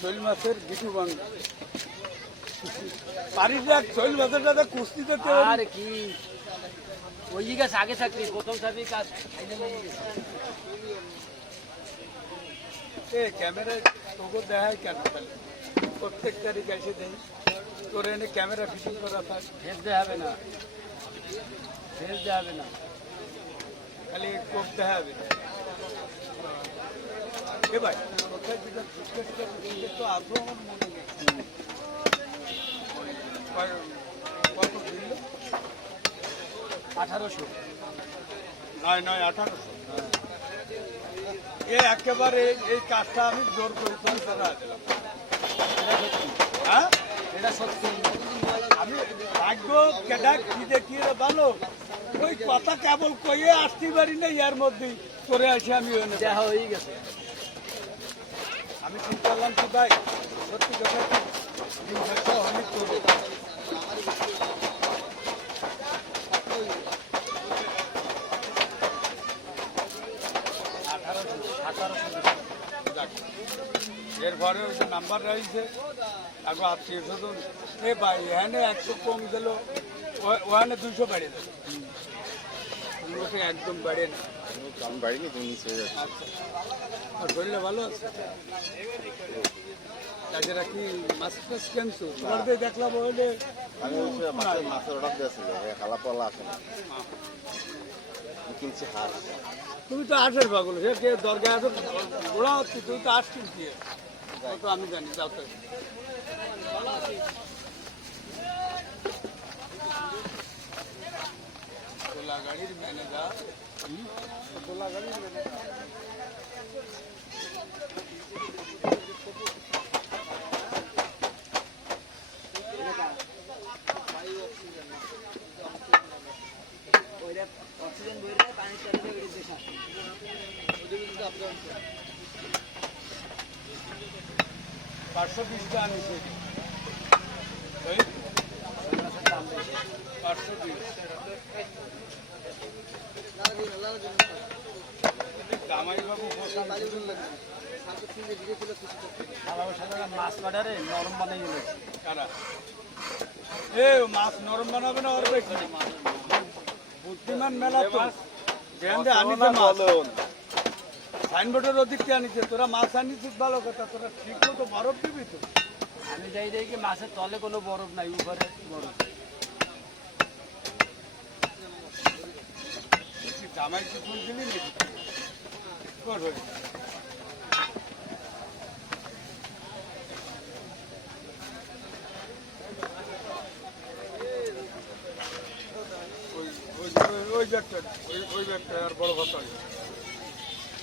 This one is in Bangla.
শৈল মাছের বিটু বাংলা পারিস দেখ শৈল মাছের সাথে কুস্তিতে আর কি ওই গেছে আগে থাকলি প্রথম সাবি কাজ ক্যামেরায় তোকে দেখায় কেন তাহলে প্রত্যেক তারিখ এসে দেয় তোর এনে ক্যামেরা ফিটিং করা থাকে ফেস দেখাবে না ফেস দেখাবে না খালি কোপ দেখাবে এ ভাই কোথায় তো আসবো আমার মনে নেই কত দিল 1800 নয় 1800 এ একেবারে এই কাজটা আমি জোর করে করে দিলাম হ্যাঁ এটা সত্যি আমি ভাগ্য কেডা কি দেখি ভালো ওই কথা কেবল কইয়ে আসতে পারি না ইয়ার মধ্যেই করে আসি আমি দেখা হয়ে গেছে আমি চিন্তা করলাম কি ভাই সত্যি কথা অনেক করবো এরপরে ওই যে নাম্বার রয়েছে আগে আত্মীয় স্বজন এ ভাই এখানে 100 কম দিল ওখানে 200 বাড়িয়ে দেবে একদম বাড়িয়ে না আমি বাড়িনি তুমি নিচে হয়ে যাচ্ছে আচ্ছা আর শরীরে ভালো আছে তাছাড়া কি মাছ টাছ কেনছো তোমার দিয়ে দেখলাম হইলে আমি মাছের অর্ডার দিয়েছিল কালা পালা আসে না কিনছি হাঁস তুমি তো হাঁসের পাগল সে কে দরগা এত ওরা হচ্ছে তুই তো হাঁস কিনছি তো আমি জানি যাও তো তোলা গাড়ির ম্যানেজার তোলা গাড়ির ম্যানেজার অক্সিজেন বইরে পানি চালিয়ে বেরিয়ে দেখা ওদের কিন্তু আপনার 520 টাকা নিচে 520 দামাই বাবু মাছ কাটারে নরম বানাই গেল কারা এ মাছ নরম বানাবে না ওর বেশি বুদ্ধিমান মেলা তো আনিছে মাছ সাইনবোর্ডের অধিককে আনিছে তোরা মাছ আনিছিস ভালো কথা তোরা ঠিক মতো বরফ দিবি তো আমি যাই দেখি মাছের তলে কোনো বরফ নাই উপরে বরফ জামাই কি ফুল দিলি নাকি ওই ব্যাগটা আর বড় কথা